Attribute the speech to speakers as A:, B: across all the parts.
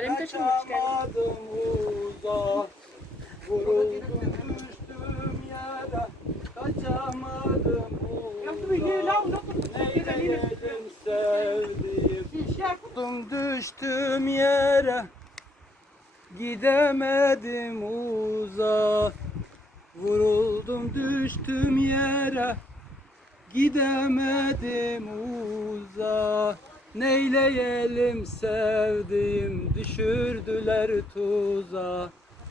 A: Geldi.
B: Kaçamadım uzağa. Vuruldum yere. Kaçamadım. Neyleyelim sevdiğim. Buldum düştüm yere. Gidemedim uzağa. Vuruldum düştüm yere. Gidemedim uzağa. Neyleyelim sevdiğim düşürdüler tuza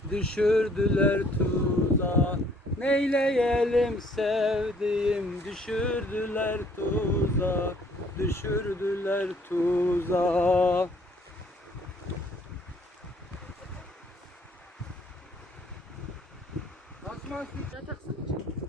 B: düşürdüler tuza Neyleyelim sevdiğim düşürdüler tuza düşürdüler tuza Basmaz. Yataksın mı?